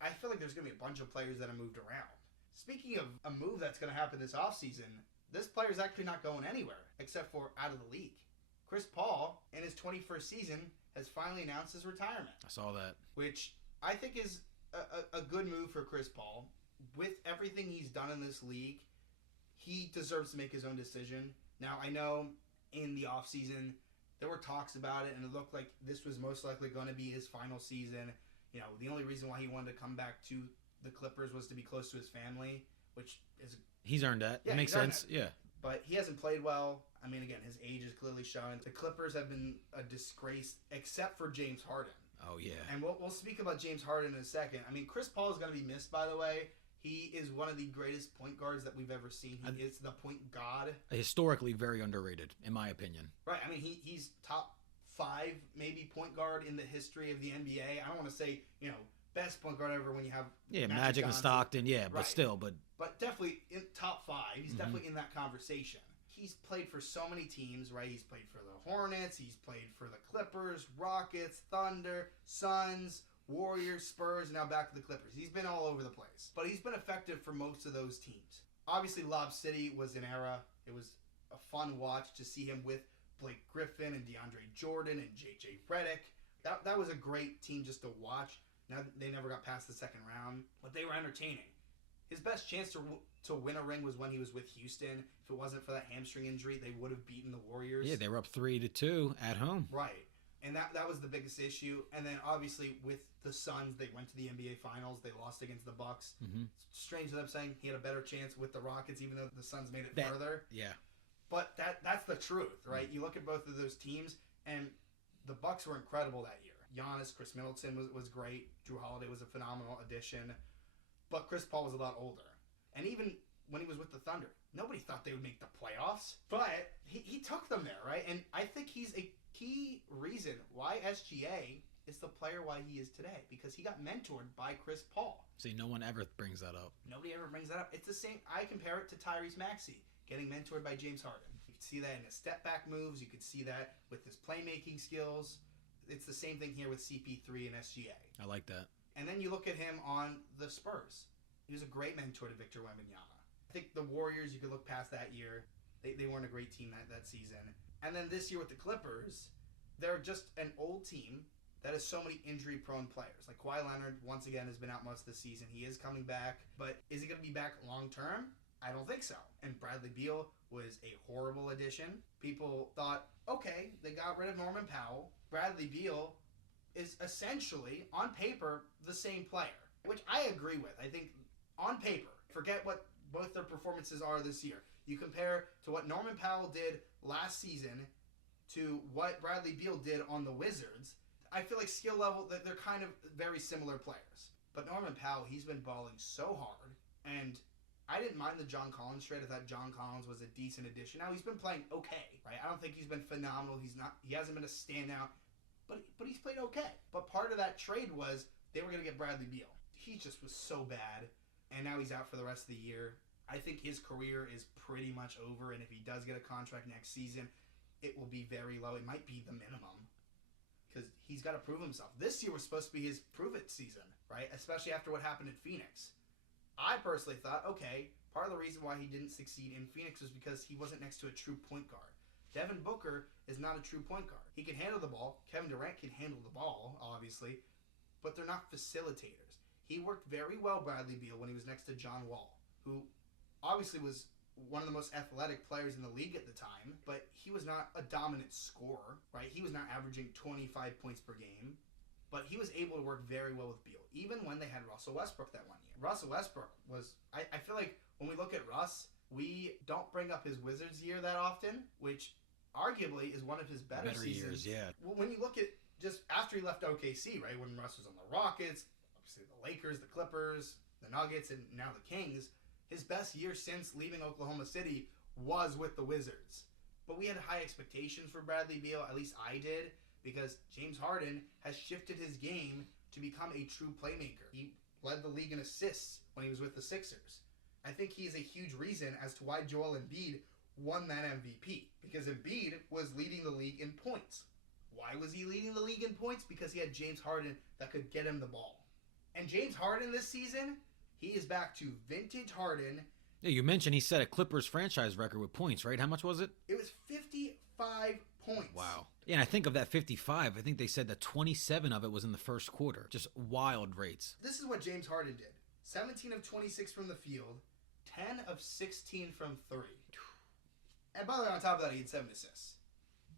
I feel like there's going to be a bunch of players that have moved around. Speaking of a move that's going to happen this offseason, this player's actually not going anywhere except for out of the league. Chris Paul, in his 21st season, has finally announced his retirement. I saw that. Which I think is a good move for Chris Paul. With everything he's done in this league, he deserves to make his own decision. Now, I know in the offseason, there were talks about it, and it looked like this was most likely going to be his final season. You know, the only reason why he wanted to come back to the Clippers was to be close to his family, which is... He's earned that. Yeah, it makes sense. Yeah. But he hasn't played well. I mean, again, his age is clearly showing. The Clippers have been a disgrace, except for James Harden. Oh, yeah. And we'll speak about James Harden in a second. I mean, Chris Paul is going to be missed, by the way. He is one of the greatest point guards that we've ever seen. He is the point god. Historically very underrated, in my opinion. Right. I mean, he's top 5, maybe, point guard in the history of the NBA. I don't want to say, best point guard ever when you have Magic and Stockton, yeah, but right. still. But definitely in top 5. He's definitely in that conversation. He's played for so many teams, right? He's played for the Hornets. He's played for the Clippers, Rockets, Thunder, Suns, Warriors, Spurs, and now back to the Clippers. He's been all over the place. But he's been effective for most of those teams. Obviously, Lob City was an era. It was a fun watch to see him with Blake Griffin and DeAndre Jordan and J.J. Redick. That was a great team just to watch. Now, they never got past the second round, but they were entertaining. His best chance to win a ring was when he was with Houston. If it wasn't for that hamstring injury, they would have beaten the Warriors. Yeah, they were up 3-2 at home. Right. And that was the biggest issue. And then, obviously, with the Suns, they went to the NBA Finals. They lost against the Bucks. Mm-hmm. It's strange that I'm saying he had a better chance with the Rockets, even though the Suns made it further. Yeah. But that's the truth, right? You look at both of those teams, and the Bucks were incredible that year. Giannis, Chris Middleton was great. Drew Holiday was a phenomenal addition. But Chris Paul was a lot older. And even when he was with the Thunder. Nobody thought they would make the playoffs, but he took them there, right? And I think he's a key reason why SGA is the player why he is today, because he got mentored by Chris Paul. See, no one ever brings that up. Nobody ever brings that up. It's the same. I compare it to Tyrese Maxey getting mentored by James Harden. You could see that in his step back moves. You could see that with his playmaking skills. It's the same thing here with CP3 and SGA. I like that. And then you look at him on the Spurs. He was a great mentor to Victor Wembanyama. I think the Warriors, you could look past that year. They weren't a great team that season. And then this year with the Clippers, they're just an old team that has so many injury-prone players. Like Kawhi Leonard, once again, has been out most of the season. He is coming back. But is he going to be back long-term? I don't think so. And Bradley Beal was a horrible addition. People thought, okay, they got rid of Norman Powell. Bradley Beal is essentially, on paper, the same player, which I agree with. I think, on paper, forget what both their performances are this year. You compare to what Norman Powell did last season to what Bradley Beal did on the Wizards. I feel like skill level, that they're kind of very similar players. But Norman Powell, he's been balling so hard, and I didn't mind the John Collins trade. I thought John Collins was a decent addition. Now, he's been playing okay, right? I don't think he's been phenomenal. He hasn't been a standout, but he's played okay. But part of that trade was they were going to get Bradley Beal. He just was so bad, and now he's out for the rest of the year. I think his career is pretty much over, and if he does get a contract next season, it will be very low. It might be the minimum, because he's got to prove himself. This year was supposed to be his prove-it season, right? Especially after what happened in Phoenix. I personally thought, okay, part of the reason why he didn't succeed in Phoenix was because he wasn't next to a true point guard. Devin Booker is not a true point guard. He can handle the ball. Kevin Durant can handle the ball, obviously, but they're not facilitators. He worked very well, Bradley Beal, when he was next to John Wall, who obviously was one of the most athletic players in the league at the time, but he was not a dominant scorer, right? He was not averaging 25 points per game, but he was able to work very well with Beal, even when they had Russell Westbrook that one year. Russell Westbrook was, I feel like when we look at Russ, we don't bring up his Wizards year that often, which arguably is one of his better seasons. Years, yeah. Well, when you look at just after he left OKC, right, when Russ was on the Rockets, obviously the Lakers, the Clippers, the Nuggets, and now the Kings, his best year since leaving Oklahoma City was with the Wizards. But we had high expectations for Bradley Beal, at least I did, because James Harden has shifted his game to become a true playmaker. He led the league in assists when he was with the Sixers. I think he is a huge reason as to why Joel Embiid won that MVP, because Embiid was leading the league in points. Why was he leading the league in points? Because he had James Harden that could get him the ball. And James Harden this season, he is back to vintage Harden. Yeah, you mentioned he set a Clippers franchise record with points, right? How much was it? It was 55 points. Wow. Yeah, and I think of that 55, I think they said that 27 of it was in the first quarter. Just wild rates. This is what James Harden did. 17 of 26 from the field, 10 of 16 from 3. And by the way, on top of that, he had 7 assists.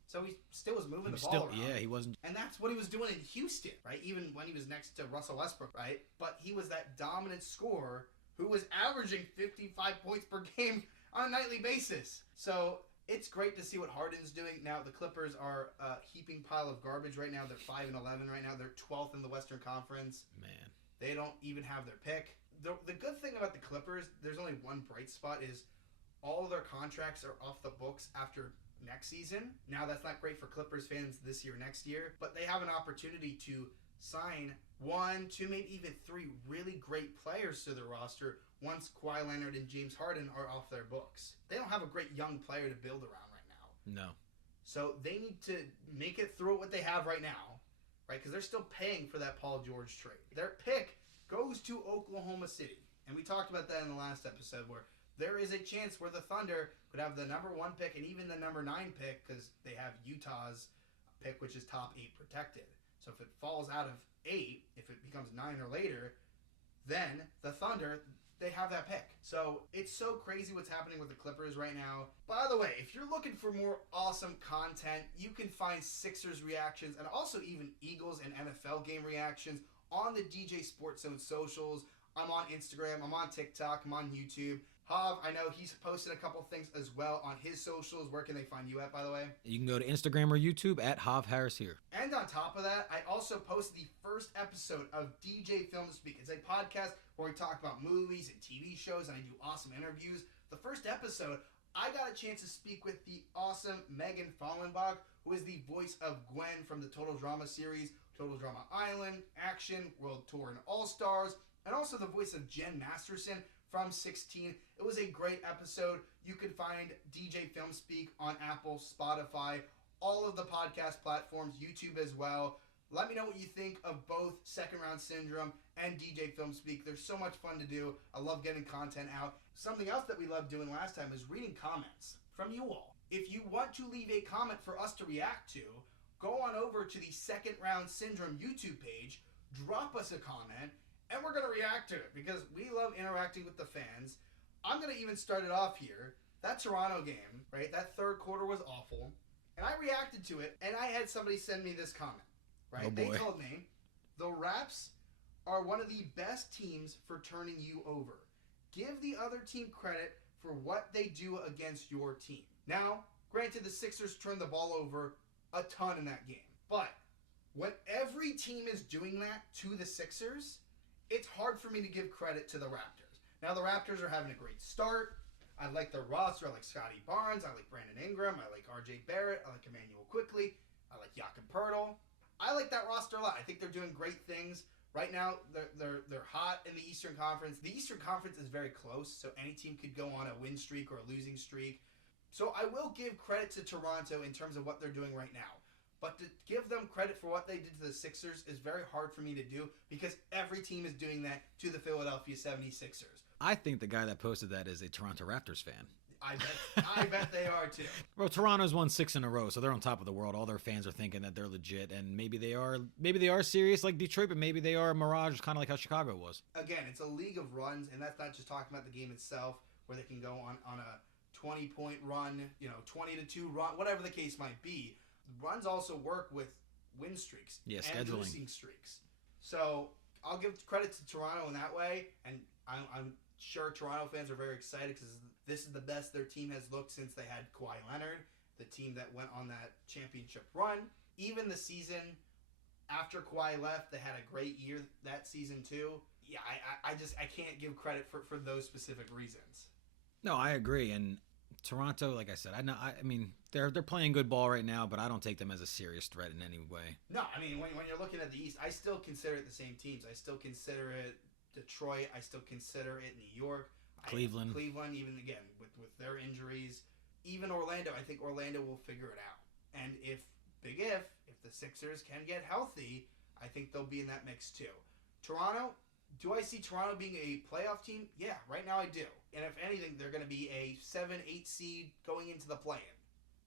So he still was moving the ball around. Yeah, he wasn't. And that's what he was doing in Houston, right? Even when he was next to Russell Westbrook, right? But he was that dominant scorer who was averaging 55 points per game on a nightly basis. So it's great to see what Harden's doing. Now, the Clippers are a heaping pile of garbage right now. They're 5-11 right now. They're 12th in the Western Conference. Man. They don't even have their pick. The good thing about the Clippers, there's only one bright spot, is all of their contracts are off the books after next season. Now, that's not great for Clippers fans this year, next year, but they have an opportunity to sign 1, 2, maybe even 3 really great players to their roster once Kawhi Leonard and James Harden are off their books. They don't have a great young player to build around right now. No. So they need to make it through what they have right now, right? Because they're still paying for that Paul George trade. Their pick goes to Oklahoma City. And we talked about that in the last episode, where there is a chance where the Thunder could have the number 1 pick and even the number 9 pick, because they have Utah's pick, which is top 8 protected. So if it falls out of 8, if it becomes 9 or later, then the Thunder, they have that pick. So it's so crazy what's happening with the Clippers right now. By the way, if you're looking for more awesome content, you can find Sixers reactions and also even Eagles and NFL game reactions on the DJ Sports Zone socials. I'm on Instagram, I'm on TikTok, I'm on YouTube. Hav, I know he's posted a couple things as well on his socials. Where can they find you at, by the way? You can go to Instagram or YouTube at Hav Harris here. And on top of that, I also posted the first episode of DJ Film Speak. It's a podcast where we talk about movies and TV shows, and I do awesome interviews. The first episode, I got a chance to speak with the awesome Megan Fallenbach, who is the voice of Gwen from the Total Drama series, Total Drama Island, Action, World Tour, and All-Stars, and also the voice of Jen Masterson from 16. It was a great episode. You can find DJ Film Speak on Apple, Spotify, all of the podcast platforms, YouTube as well. Let me know what you think of both Second Round Syndrome and DJ Film Speak. They're so much fun to do. I love getting content out. Something else that we loved doing last time is reading comments from you all. If you want to leave a comment for us to react to, go on over to the Second Round Syndrome YouTube page, drop us a comment, and we're going to react to it because we love interacting with the fans. I'm going to even start it off here. That Toronto game, right, that third quarter was awful, and I reacted to it, and I had somebody send me this comment, right? Oh boy. They told me, the Raps are one of the best teams for turning you over. Give the other team credit for what they do against your team. Now, granted, the Sixers turned the ball over a ton in that game, but when every team is doing that to the Sixers, it's hard for me to give credit to the Raptors. Now, the Raptors are having a great start. I like their roster. I like Scotty Barnes. I like Brandon Ingram. I like RJ Barrett. I like Emmanuel Quickley. I like Jakob Poeltl. I like that roster a lot. I think they're doing great things. Right now, they're hot in the Eastern Conference. The Eastern Conference is very close, so any team could go on a win streak or a losing streak. So I will give credit to Toronto in terms of what they're doing right now. But to give them credit for what they did to the Sixers is very hard for me to do because every team is doing that to the Philadelphia 76ers. I think the guy that posted that is a Toronto Raptors fan. I bet they are too. Well, Toronto's won 6 in a row, so they're on top of the world. All their fans are thinking that they're legit, and maybe they are serious like Detroit, but maybe they are a mirage, kind of like how Chicago was. Again, it's a league of runs, and that's not just talking about the game itself, where they can go on a 20-point run, 20-2 run, whatever the case might be. Runs also work with win streaks and losing streaks. So I'll give credit to Toronto in that way, and I'm sure Toronto fans are very excited because this is the best their team has looked since they had Kawhi Leonard, the team that went on that championship run. Even the season after Kawhi left, they had a great year that season too. Yeah, I can't give credit for those specific reasons. No, I agree, and Toronto, like I said, I mean, they're playing good ball right now, but I don't take them as a serious threat in any way. No, I mean, when you're looking at the East, I still consider it the same teams. I still consider it Detroit. I still consider it New York. Cleveland, even again, with their injuries. Even Orlando, I think Orlando will figure it out. And if the Sixers can get healthy, I think they'll be in that mix too. Toronto, do I see Toronto being a playoff team? Yeah, right now I do. And if anything, they're going to be a 7-8 seed going into the play-in.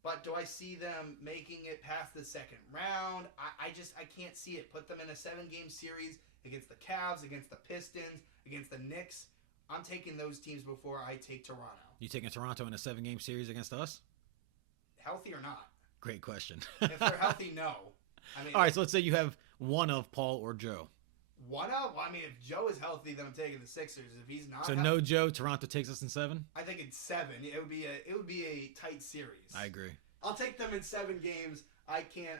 But do I see them making it past the second round? I can't see it. Put them in a 7-game series against the Cavs, against the Pistons, against the Knicks. I'm taking those teams before I take Toronto. You taking Toronto in a 7-game series against us? Healthy or not? Great question. If they're healthy, no. I mean, all right, so let's say you have one of Paul or Joe. One of? Well, I mean, if Joe is healthy, then I'm taking the Sixers. If he's not, so no Joe, Toronto takes us in 7. I think it's 7. It would be a tight series. I agree. I'll take them in 7 games. I can't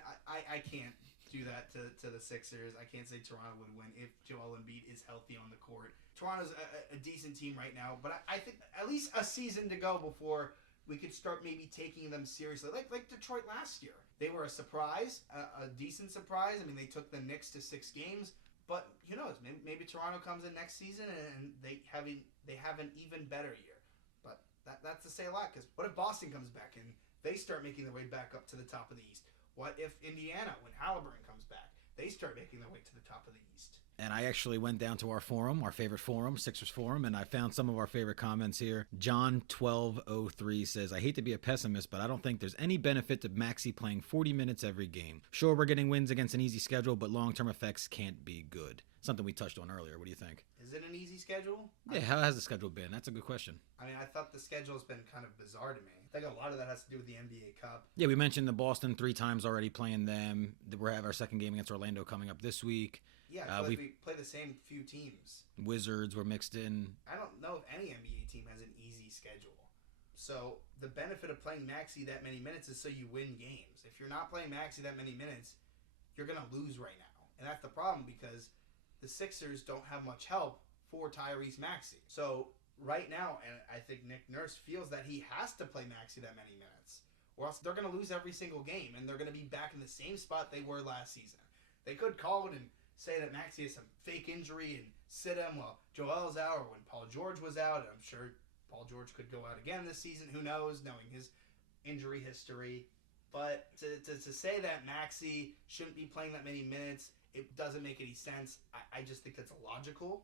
do that to the Sixers. I can't say Toronto would win if Joel Embiid is healthy on the court. Toronto's a decent team right now, but I think at least a season to go before we could start maybe taking them seriously. Like Detroit last year. They were a surprise, a decent surprise. I mean, they took the Knicks to 6 games, but who knows? Maybe Toronto comes in next season and they have an even better year. But that's to say a lot, because what if Boston comes back and they start making their way back up to the top of the East? What if Indiana, when Halliburton comes back, they start making their way to the top of the East? And I actually went down to our forum, our favorite forum, Sixers Forum, and I found some of our favorite comments here. John1203 says, I hate to be a pessimist, but I don't think there's any benefit to Maxey playing 40 minutes every game. Sure, we're getting wins against an easy schedule, but long-term effects can't be good. Something we touched on earlier. What do you think? Is it an easy schedule? Yeah, how has the schedule been? That's a good question. I mean, I thought the schedule has been kind of bizarre to me. I think a lot of that has to do with the NBA Cup. Yeah, we mentioned the Boston 3 times already playing them. We have our second game against Orlando coming up this week. Yeah, I feel like we play the same few teams. Wizards were mixed in. I don't know if any NBA team has an easy schedule. So the benefit of playing Maxey that many minutes is so you win games. If you're not playing Maxey that many minutes, you're going to lose right now. And that's the problem because the Sixers don't have much help for Tyrese Maxey. So right now, and I think Nick Nurse feels that he has to play Maxey that many minutes, or else they're going to lose every single game, and they're going to be back in the same spot they were last season. They could call it and say that Maxey has some fake injury and sit him while Joel's out, or when Paul George was out. I'm sure Paul George could go out again this season. Who knows, knowing his injury history. But to say that Maxey shouldn't be playing that many minutes, it doesn't make any sense. I just think that's illogical.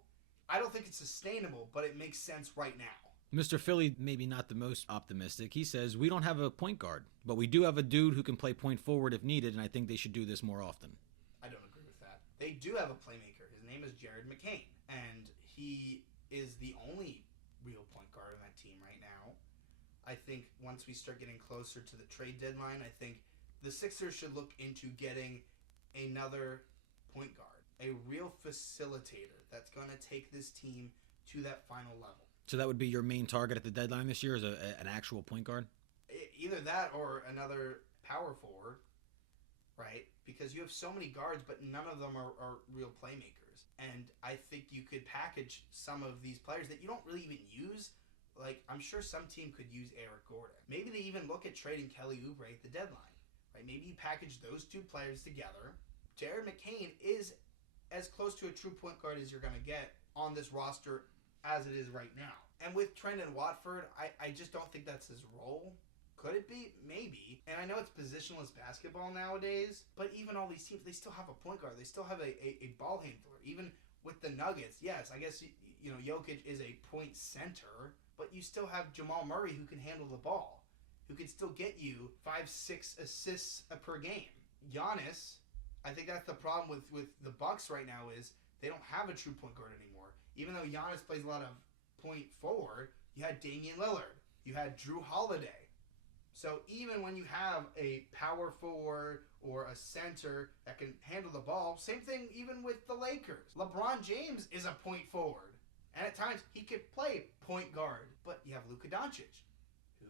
I don't think it's sustainable, but it makes sense right now. Mr. Philly, maybe not the most optimistic. He says, we don't have a point guard, but we do have a dude who can play point forward if needed, and I think they should do this more often. I don't agree with that. They do have a playmaker. His name is Jared McCain, and he is the only real point guard on that team right now. I think once we start getting closer to the trade deadline, I think the Sixers should look into getting another point guard, a real facilitator that's going to take this team to that final level. So that would be your main target at the deadline this year, is an actual point guard? Either that or another power forward, right? Because you have so many guards, but none of them are real playmakers. And I think you could package some of these players that you don't really even use. Like, I'm sure some team could use Eric Gordon. Maybe they even look at trading Kelly Oubre at the deadline, right? Maybe you package those two players together. Jared McCain is as close to a true point guard as you're going to get on this roster as it is right now. And with Trendon Watford, I just don't think that's his role. Could it be? Maybe. And I know it's positionless basketball nowadays, but even all these teams, they still have a point guard. They still have a ball handler. Even with the Nuggets, yes, I guess, you know, Jokic is a point center, but you still have Jamal Murray who can handle the ball, who can still get you 5-6 assists per game. Giannis, I think that's the problem with the Bucks right now is they don't have a true point guard anymore. Even though Giannis plays a lot of point forward, you had Damian Lillard, you had Drew Holiday. So even when you have a power forward or a center that can handle the ball, same thing even with the Lakers. LeBron James is a point forward, and at times he could play point guard. But you have Luka Doncic, who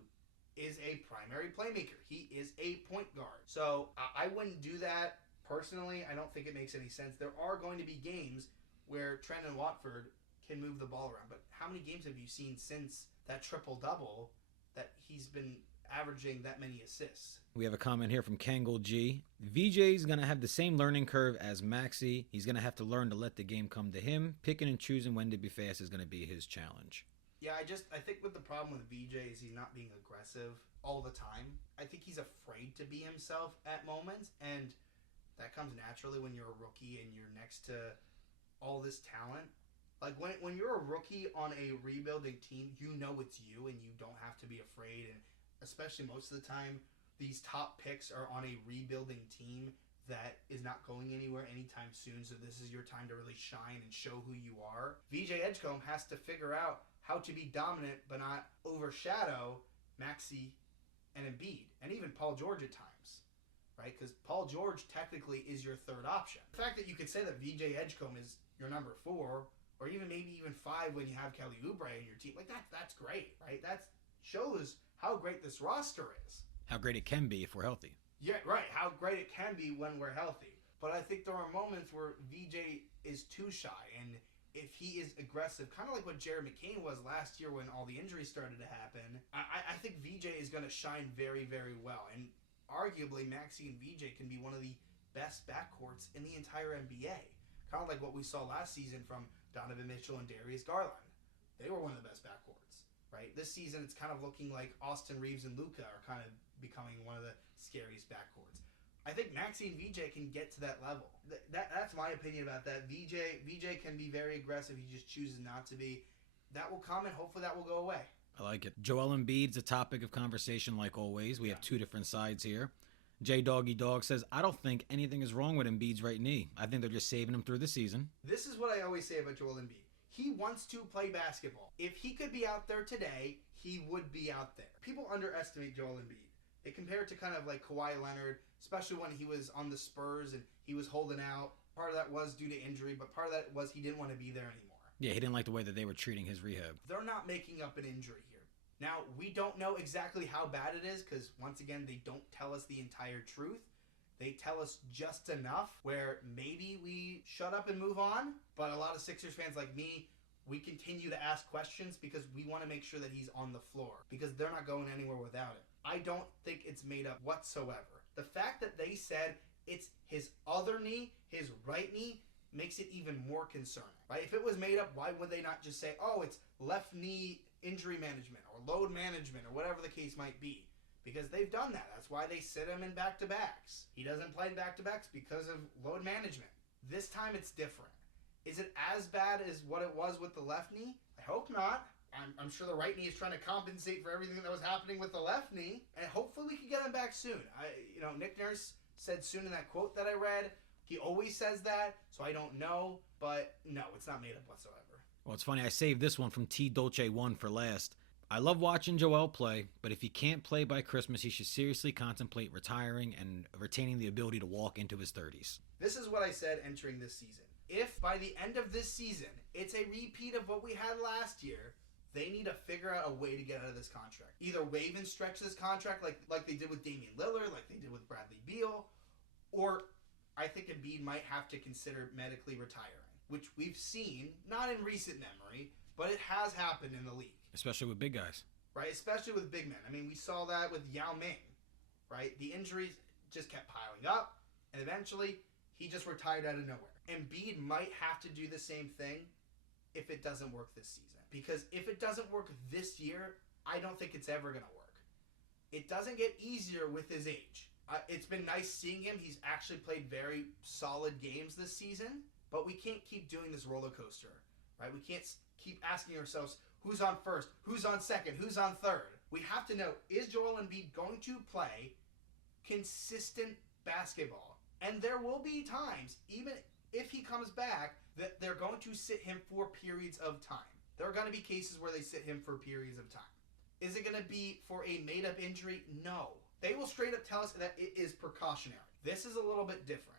is a primary playmaker. He is a point guard. So I wouldn't do that personally. I don't think it makes any sense. There are going to be games where Trendon Watford can move the ball around. But how many games have you seen since that triple-double that he's been averaging that many assists? We have a comment here from Kangol G. VJ's going to have the same learning curve as Maxey. He's going to have to learn to let the game come to him. Picking and choosing when to be fast is going to be his challenge. Yeah, I think with the problem with VJ is he's not being aggressive all the time. I think he's afraid to be himself at moments, and that comes naturally when you're a rookie and you're next to all this talent. Like, when you're a rookie on a rebuilding team, you know it's you, and you don't have to be afraid. And especially most of the time, these top picks are on a rebuilding team that is not going anywhere anytime soon. So this is your time to really shine and show who you are. VJ Edgecombe has to figure out how to be dominant but not overshadow Maxey and Embiid, and even Paul George at times, right? Because Paul George technically is your third option. The fact that you could say that VJ Edgecombe is your number 4, or even maybe even 5 when you have Kelly Oubre in your team, like that's great, right? That shows how great this roster is. How great it can be if we're healthy. Yeah, right. How great it can be when we're healthy. But I think there are moments where VJ is too shy, and if he is aggressive, kind of like what Jared McCain was last year when all the injuries started to happen, I think VJ is going to shine very, very well. And arguably, Maxey and VJ can be one of the best backcourts in the entire NBA. Kind of like what we saw last season from Donovan Mitchell and Darius Garland. They were one of the best backcourts, right? This season, it's kind of looking like Austin Reeves and Luka are kind of becoming one of the scariest backcourts. I think Maxey and VJ can get to that level. That's my opinion about that. VJ can be very aggressive. He just chooses not to be. That will come, and hopefully that will go away. I like it. Joel Embiid's a topic of conversation like always. We have two different sides here. J Doggy Dog says, I don't think anything is wrong with Embiid's right knee. I think they're just saving him through the season. This is what I always say about Joel Embiid. He wants to play basketball. If he could be out there today, he would be out there. People underestimate Joel Embiid. They compare it to kind of like Kawhi Leonard, especially when he was on the Spurs and he was holding out. Part of that was due to injury, but part of that was he didn't want to be there anymore. Yeah, he didn't like the way that they were treating his rehab. They're not making up an injury here. Now, we don't know exactly how bad it is because, once again, they don't tell us the entire truth. They tell us just enough where maybe we shut up and move on. But a lot of Sixers fans like me, we continue to ask questions because we want to make sure that he's on the floor because they're not going anywhere without him. I don't think it's made up whatsoever. The fact that they said it's his other knee, his right knee, makes it even more concerning, right? If it was made up, why would they not just say, oh, it's left knee injury management or load management or whatever the case might be? Because they've done that. That's why they sit him in back-to-backs. He doesn't play in back-to-backs because of load management. This time it's different. Is it as bad as what it was with the left knee? I hope not. I'm sure the right knee is trying to compensate for everything that was happening with the left knee, and hopefully we can get him back soon. Nick Nurse said soon in that quote that I read. He always says that, so I don't know, but no, it's not made up whatsoever. Well, it's funny. I saved this one from T Dolce 1 for last. I love watching Joel play, but if he can't play by Christmas, he should seriously contemplate retiring and retaining the ability to walk into his 30s. This is what I said entering this season. If by the end of this season, it's a repeat of what we had last year, they need to figure out a way to get out of this contract. Either waive and stretch this contract like they did with Damian Lillard, like they did with Bradley Beal, or I think Embiid might have to consider medically retiring, which we've seen, not in recent memory, but it has happened in the league. Especially with big guys. Right, especially with big men. I mean, we saw that with Yao Ming, right? The injuries just kept piling up, and eventually he just retired out of nowhere. Embiid might have to do the same thing if it doesn't work this season. Because if it doesn't work this year, I don't think it's ever going to work. It doesn't get easier with his age. It's been nice seeing him. He's actually played very solid games this season, but we can't keep doing this roller coaster, right? We can't keep asking ourselves, who's on first, who's on second, who's on third. We have to know, is Joel Embiid going to play consistent basketball? And there will be times, even if he comes back, that they're going to sit him for periods of time. There are going to be cases where they sit him for periods of time. Is it going to be for a made-up injury? No. They will straight up tell us that it is precautionary. This is a little bit different.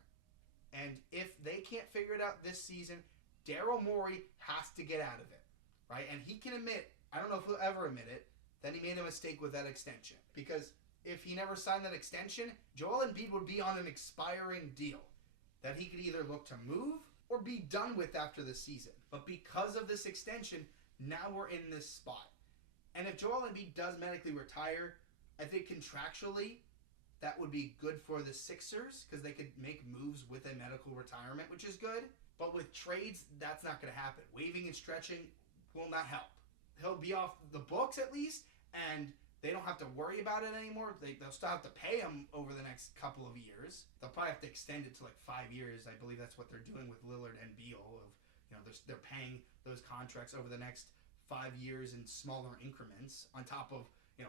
And if they can't figure it out this season, Daryl Morey has to get out of it, right? And he can admit, I don't know if he'll ever admit it, that he made a mistake with that extension. Because if he never signed that extension, Joel Embiid would be on an expiring deal that he could either look to move or be done with after the season. But because of this extension, now we're in this spot. And if Joel Embiid does medically retire, I think contractually that would be good for the Sixers because they could make moves with a medical retirement, which is good. But with trades, that's not going to happen. Waiving and stretching will not help. He'll be off the books at least, and they don't have to worry about it anymore. They'll still have to pay him over the next couple of years. They'll probably have to extend it to like 5 years. I believe that's what they're doing with Lillard and Beal. They're paying those contracts over the next 5 years in smaller increments on top of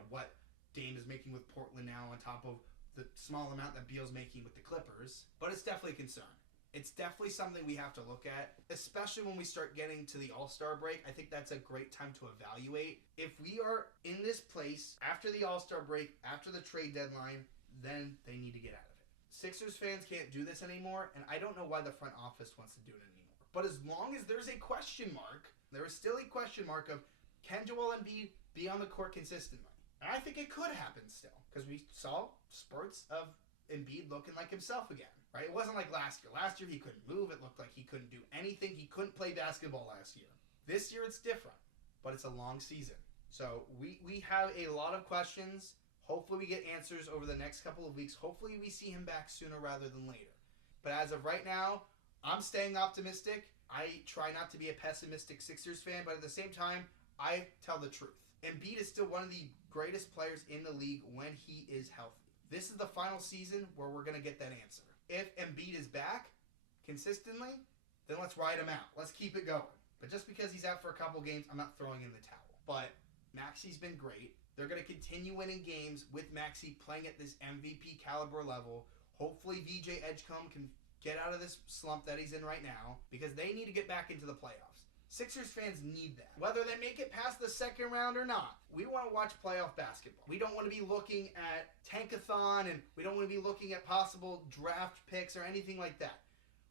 what Dame is making with Portland now, on top of the small amount that Beal's making with the Clippers. But it's definitely a concern. It's definitely something we have to look at, especially when we start getting to the All-Star break. I think that's a great time to evaluate. If we are in this place after the All-Star break, after the trade deadline, then they need to get out of it. Sixers fans can't do this anymore, and I don't know why the front office wants to do it anymore. But as long as there's a question mark, there is still a question mark of, can Joel Embiid be on the court consistently? And I think it could happen still, because we saw spurts of Embiid looking like himself again. Right? It wasn't like last year. Last year he couldn't move. It looked like he couldn't do anything. He couldn't play basketball last year. This year it's different, but it's a long season. So we have a lot of questions. Hopefully we get answers over the next couple of weeks. Hopefully we see him back sooner rather than later. But as of right now, I'm staying optimistic. I try not to be a pessimistic Sixers fan, but at the same time, I tell the truth. Embiid is still one of the greatest players in the league when he is healthy. This is the final season where we're going to get that answer. If Embiid is back consistently, then let's ride him out. Let's keep it going. But just because he's out for a couple games, I'm not throwing in the towel. But Maxey's been great. They're going to continue winning games with Maxey playing at this MVP caliber level. Hopefully VJ Edgecombe can get out of this slump that he's in right now because they need to get back into the playoffs. Sixers fans need that. Whether they make it past the second round or not, we want to watch playoff basketball. We don't want to be looking at tankathon, and we don't want to be looking at possible draft picks or anything like that.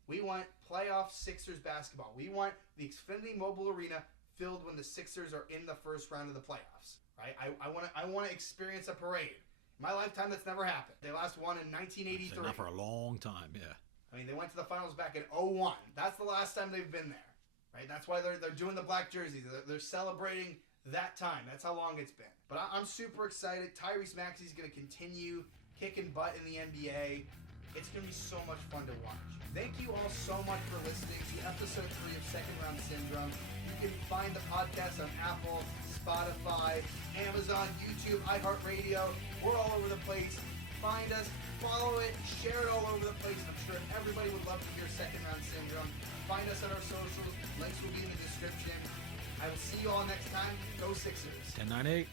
We want playoff Sixers basketball. We want the Xfinity Mobile Arena filled when the Sixers are in the first round of the playoffs. Right? I want to experience a parade. In my lifetime, that's never happened. They last won in 1983. Not for a long time, yeah. I mean, they went to the finals back in 2001. That's the last time they've been there. Right? That's why they're doing the black jerseys. They're celebrating that time. That's how long it's been. But I'm super excited. Tyrese Maxey is going to continue kicking butt in the NBA. It's going to be so much fun to watch. Thank you all so much for listening to episode 3 of Second Round Syndrome. You can find the podcast on Apple, Spotify, Amazon, YouTube, iHeartRadio. We're all over the place. Find us, follow it, share it all over the place. I'm sure everybody would love to hear Second Round Syndrome. Find us on our socials. Links will be in the description. I will see you all next time. Go Sixers. 10-9-8.